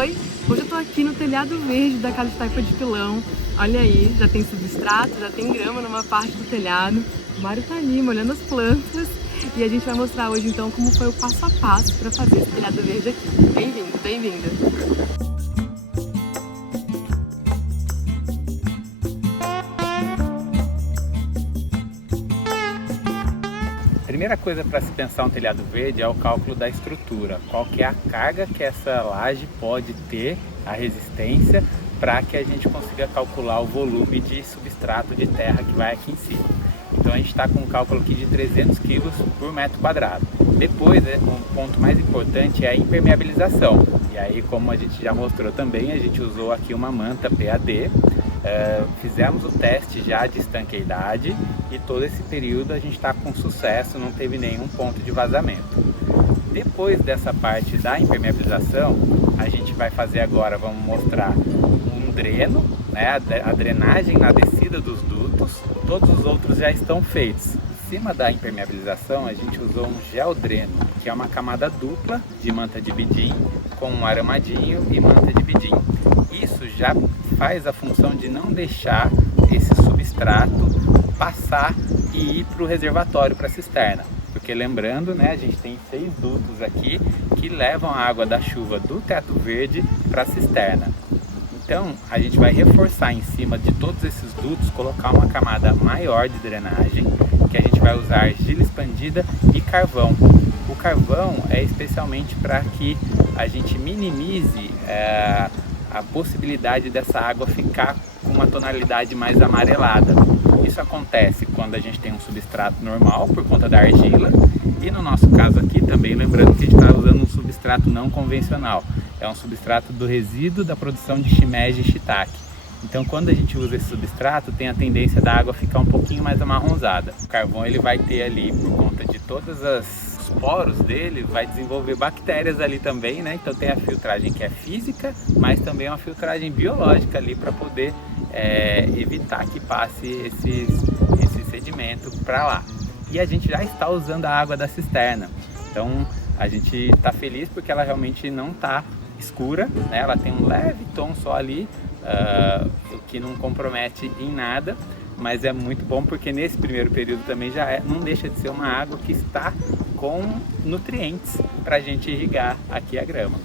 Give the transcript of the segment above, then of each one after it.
Oi! Hoje eu tô aqui no telhado verde da casa de taipa de pilão. Olha aí, já tem substrato, já tem grama numa parte do telhado. O Mário tá ali molhando as plantas e a gente vai mostrar hoje então como foi o passo a passo para fazer esse telhado verde aqui. Bem-vindo, bem-vinda! A primeira coisa para se pensar um telhado verde é o cálculo da estrutura. Qual que é a carga que essa laje pode ter, a resistência, para que a gente consiga calcular o volume de substrato de terra que vai aqui em cima. Então a gente está com um cálculo aqui de 300 kg por metro quadrado. Depois, o ponto mais importante é a impermeabilização. E aí, como a gente já mostrou também, a gente usou aqui uma manta PAD. Fizemos o teste já de estanqueidade e todo esse período a gente está com sucesso, não teve nenhum ponto de vazamento. Depois dessa parte da impermeabilização, a gente vai fazer agora, vamos mostrar um dreno, né, a drenagem na descida dos dutos. Todos os outros já estão feitos. Em cima da impermeabilização a gente usou um geodreno, que é uma camada dupla de manta de bidim com um aramadinho e manta de bidim. Isso já faz a função de não deixar esse substrato passar e ir para o reservatório, para a cisterna. Porque lembrando, né, a gente tem 6 dutos aqui que levam a água da chuva do teto verde para a cisterna. Então a gente vai reforçar em cima de todos esses dutos, colocar uma camada maior de drenagem, que a gente vai usar argila expandida e carvão. O carvão é especialmente para que a gente minimize a possibilidade dessa água ficar com uma tonalidade mais amarelada. Isso acontece quando a gente tem um substrato normal por conta da argila, e no nosso caso aqui também, lembrando que a gente está usando um substrato não convencional, é um substrato do resíduo da produção de shimeji e shiitake. Então quando a gente usa esse substrato, tem a tendência da água ficar um pouquinho mais amarronzada. O carvão ele vai ter ali, por conta de todos os poros dele, vai desenvolver bactérias ali também, né? Então tem a filtragem que é física, mas também uma filtragem biológica ali para poder evitar que passe esse sedimento para lá. E a gente já está usando a água da cisterna. Então a gente está feliz porque ela realmente não está escura, né? Ela tem um leve tom só ali, o que não compromete em nada, mas é muito bom porque nesse primeiro período também não deixa de ser uma água que está com nutrientes para a gente irrigar aqui a grama.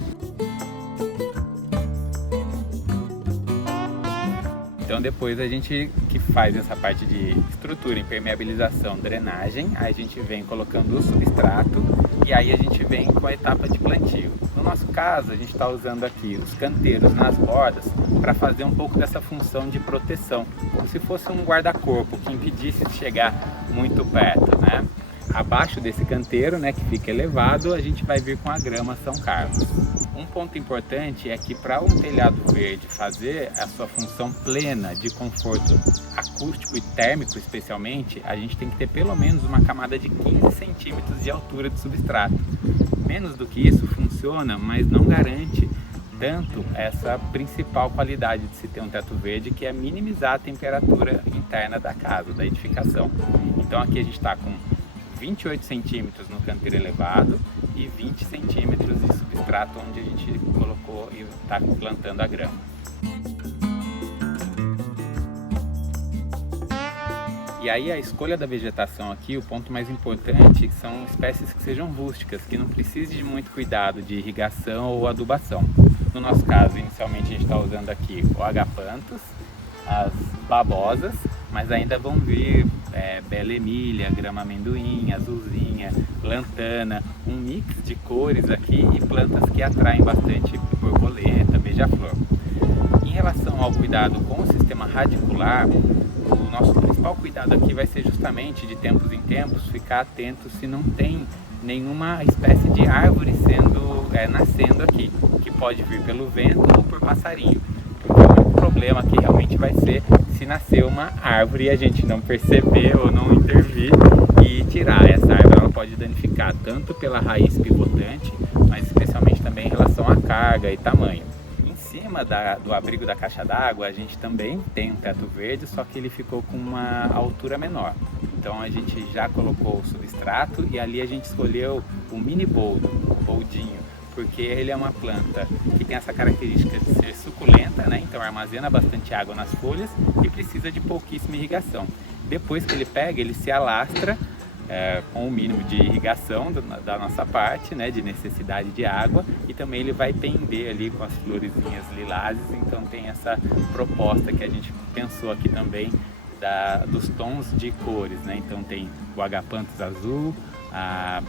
Então depois a gente que faz essa parte de estrutura, impermeabilização, drenagem, aí a gente vem colocando o substrato e aí a gente vem com a etapa de plantio. No nosso caso, a gente está usando aqui os canteiros nas bordas para fazer um pouco dessa função de proteção, como se fosse um guarda-corpo que impedisse de chegar muito perto, né? Abaixo desse canteiro, né, que fica elevado, a gente vai vir com a grama São Carlos. Um ponto importante é que para um telhado verde fazer a sua função plena de conforto acústico e térmico especialmente, a gente tem que ter pelo menos uma camada de 15 centímetros de altura de substrato. Menos do que isso funciona, mas não garante tanto essa principal qualidade de se ter um teto verde, que é minimizar a temperatura interna da casa, da edificação. Então aqui a gente está com 28 centímetros no canteiro elevado e 20 centímetros de substrato onde a gente colocou e está plantando a grama. E aí a escolha da vegetação aqui, o ponto mais importante, são espécies que sejam rústicas, que não precisem de muito cuidado de irrigação ou adubação. No nosso caso, inicialmente a gente está usando aqui o agapanthus, as babosas, mas ainda vão vir bela emília, grama amendoim, azulzinha, lantana, um mix de cores aqui e plantas que atraem bastante borboleta, beija-flor. Em relação ao cuidado com o sistema radicular, o nosso principal cuidado aqui vai ser justamente de tempos em tempos ficar atento se não tem nenhuma espécie de árvore nascendo aqui, que pode vir pelo vento ou por passarinho. O problema aqui realmente vai ser se nascer uma árvore e a gente não perceber ou não intervir e tirar. Essa árvore ela pode danificar tanto pela raiz pivotante, mas especialmente também em relação à carga e tamanho. Em cima do abrigo da caixa d'água a gente também tem um teto verde, só que ele ficou com uma altura menor. Então a gente já colocou o substrato e ali a gente escolheu o mini boldo, o boldinho, porque ele é uma planta que tem essa característica de ser suculenta, né? Então armazena bastante água nas folhas e precisa de pouquíssima irrigação. Depois que ele pega, ele se alastra com o mínimo de irrigação da nossa parte, né, de necessidade de água, e também ele vai pender ali com as florezinhas lilazes. Então tem essa proposta que a gente pensou aqui também dos tons de cores, né? Então tem o agapanthus azul, a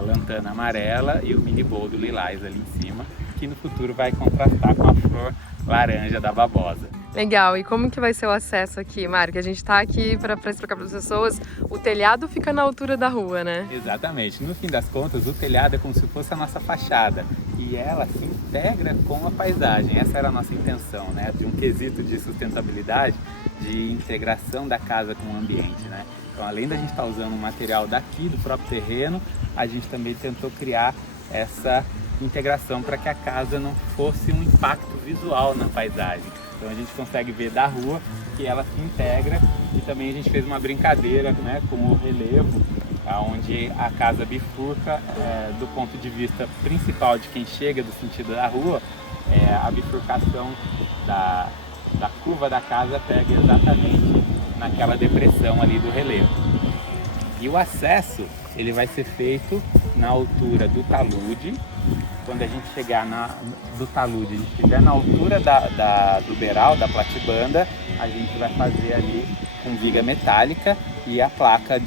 lantana amarela e o miniboldo lilás ali em cima, que no futuro vai contrastar com a flor laranja da babosa. Legal, e como que vai ser o acesso aqui, Mário? Que a gente tá aqui para explicar para as pessoas, o telhado fica na altura da rua, né? Exatamente, no fim das contas o telhado é como se fosse a nossa fachada e ela se integra com a paisagem. Essa era a nossa intenção, né? De um quesito de sustentabilidade, de integração da casa com o ambiente, né? Então, além da gente estar usando um material daqui do próprio terreno, a gente também tentou criar essa integração para que a casa não fosse um impacto visual na paisagem. Então a gente consegue ver da rua que ela se integra, e também a gente fez uma brincadeira, né, com o relevo, onde a casa bifurca do ponto de vista principal de quem chega do sentido da rua, a bifurcação da curva da casa pega exatamente naquela depressão ali do relevo. E o acesso ele vai ser feito na altura do talude. Quando a gente chegar do talude, a gente estiver na altura do beiral, da platibanda, a gente vai fazer ali com viga metálica e a placa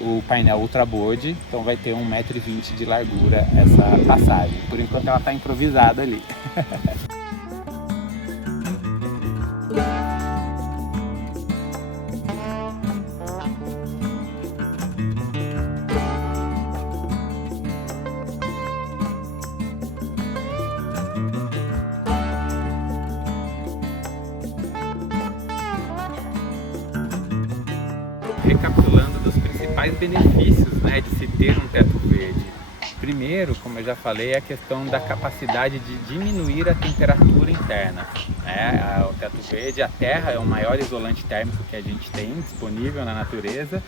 o painel ultraboard. Então vai ter 1,20 m de largura essa passagem. Por enquanto ela está improvisada ali. Recapitulando dos principais benefícios, né, de se ter um teto verde. Primeiro, como eu já falei, é a questão da capacidade de diminuir a temperatura interna, né? O teto verde, a terra é o maior isolante térmico que a gente tem disponível na natureza,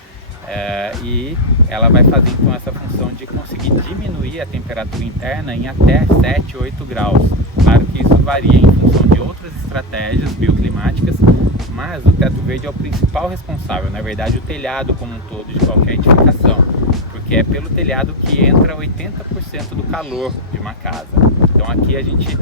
e ela vai fazer então essa função de conseguir diminuir a temperatura interna em até 7, 8 graus. Claro que isso varia em função de outras estratégias bioclimáticas, mas o teto verde é o principal responsável, na verdade o telhado como um todo de qualquer edificação, porque é pelo telhado que entra 80% do calor de uma casa. Então aqui a gente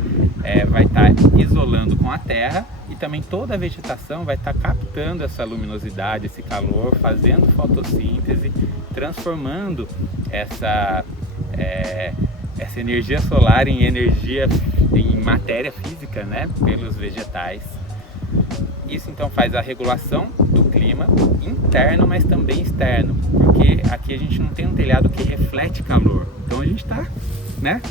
vai estar isolando com a terra, e também toda a vegetação vai estar captando essa luminosidade, esse calor, fazendo fotossíntese, transformando essa energia solar em matéria física, né, pelos vegetais. Isso então faz a regulação do clima interno, mas também externo, porque aqui a gente não tem um telhado que reflete calor. Então a gente está, né,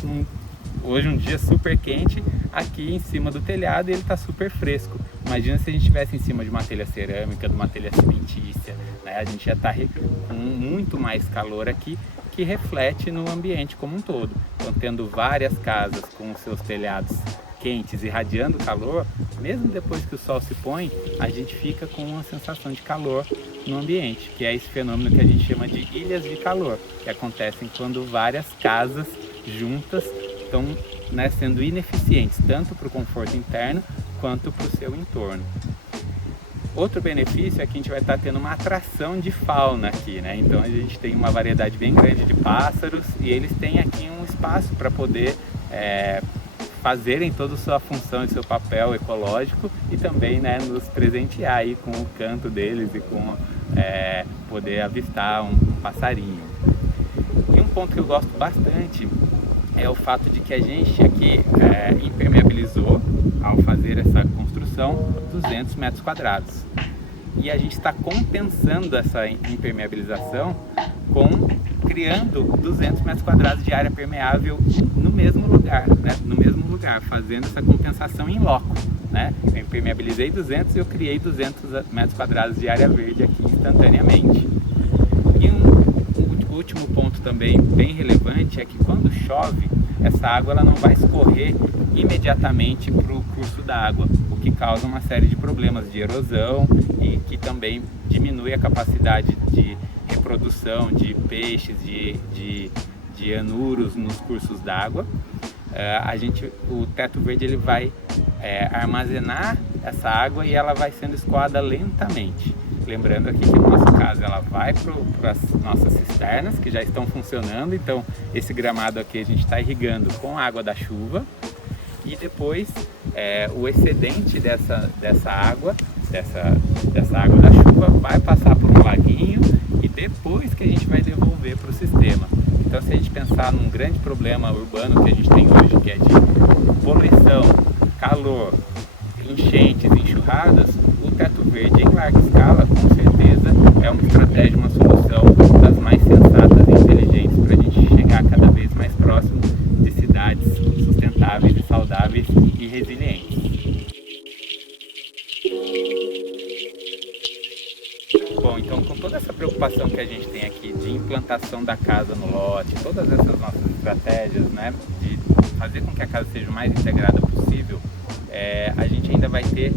hoje um dia super quente aqui em cima do telhado, e ele está super fresco. Imagina se a gente estivesse em cima de uma telha cerâmica, de uma telha cimentícia, né? A gente já está com muito mais calor aqui, que reflete no ambiente como um todo. Então, tendo várias casas com os seus telhados quentes, irradiando calor, mesmo depois que o sol se põe, a gente fica com uma sensação de calor no ambiente, que é esse fenômeno que a gente chama de ilhas de calor, que acontecem quando várias casas juntas estão, né, sendo ineficientes, tanto para o conforto interno quanto para o seu entorno. Outro benefício é que a gente vai estar tendo uma atração de fauna aqui, né? Então a gente tem uma variedade bem grande de pássaros, e eles têm aqui um espaço para poder fazerem toda a sua função e seu papel ecológico, e também, né, nos presentear aí com o canto deles e com poder avistar um passarinho. E um ponto que eu gosto bastante é o fato de que a gente aqui impermeabilizou, ao fazer essa construção, 200 metros quadrados. E a gente está compensando essa impermeabilização criando 200 metros quadrados de área permeável no mesmo lugar, né? No mesmo lugar, fazendo essa compensação em loco, né? Eu impermeabilizei 200 e eu criei 200 metros quadrados de área verde aqui instantaneamente. E um último ponto também bem relevante é que quando chove, essa água ela não vai escorrer imediatamente para o curso d'água, o que causa uma série de problemas de erosão, e que também diminui a capacidade de reprodução de peixes, de anuros nos cursos d'água. o teto verde ele vai armazenar essa água e ela vai sendo escoada lentamente. Lembrando aqui que no nosso caso ela vai para as nossas cisternas que já estão funcionando, então esse gramado aqui a gente está irrigando com a água da chuva e depois o excedente dessa água da chuva vai passar por um laguinho e depois que a gente vai devolver para o sistema. Então se a gente pensar num grande problema urbano que a gente tem hoje, que é de poluição, calor, enchentes, enxurradas, o teto verde em larga escala, com certeza, é uma estratégia, uma solução das mais sensatas e inteligentes para a gente chegar cada vez mais próximo de cidades sustentáveis e saudáveis e resilientes. Bom, então com toda essa preocupação que a gente tem aqui de implantação da casa no lote, todas essas nossas estratégias, né, de fazer com que a casa seja o mais integrada possível, a gente ainda vai ter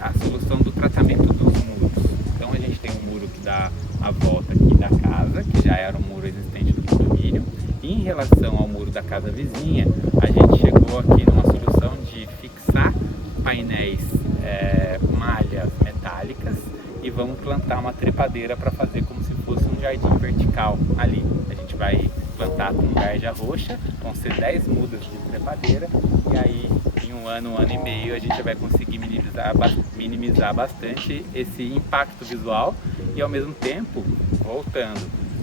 a solução do tratamento dos muros. Então a gente tem um muro que dá a volta aqui da casa, que já era um muro existente do condomínio, e em relação ao muro da casa vizinha, a gente chegou aqui numa solução de fixar painéis, malhas metálicas, e vamos plantar uma trepadeira para fazer como se fosse um jardim vertical ali. A gente vai plantar com garja roxa, vão ser 10 mudas de trepadeira, e aí em um ano e meio a gente vai conseguir minimizar bastante esse impacto visual e ao mesmo tempo, voltando,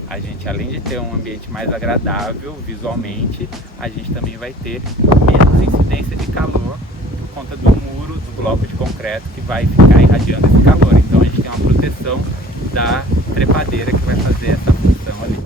a gente além de ter um ambiente mais agradável visualmente, a gente também vai ter menos incidência de calor por conta do muro, do bloco de concreto que vai ficar irradiando esse calor. Então a gente tem uma proteção da trepadeira que vai fazer essa função ali.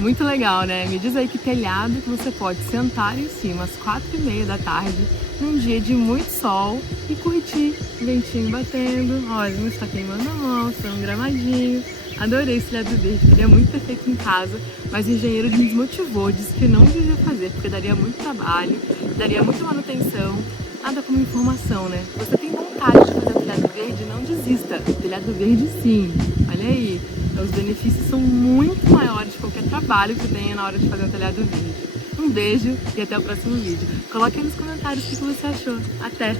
Muito legal, né? Me diz aí que telhado que você pode sentar em cima às 4h30 da tarde, num dia de muito sol e curtir, ventinho batendo, olha, não está queimando a mão, está um gramadinho. Adorei esse telhado verde, queria muito ter feito em casa, mas o engenheiro me desmotivou, disse que não devia fazer, porque daria muito trabalho, daria muita manutenção, nada como informação, né? Você tem vontade de fazer o telhado verde, não desista, telhado verde sim, olha aí. Os benefícios são muito maiores de qualquer trabalho que tenha na hora de fazer um telhado verde. Um beijo e até o próximo vídeo. Coloque aí nos comentários o que você achou. Até!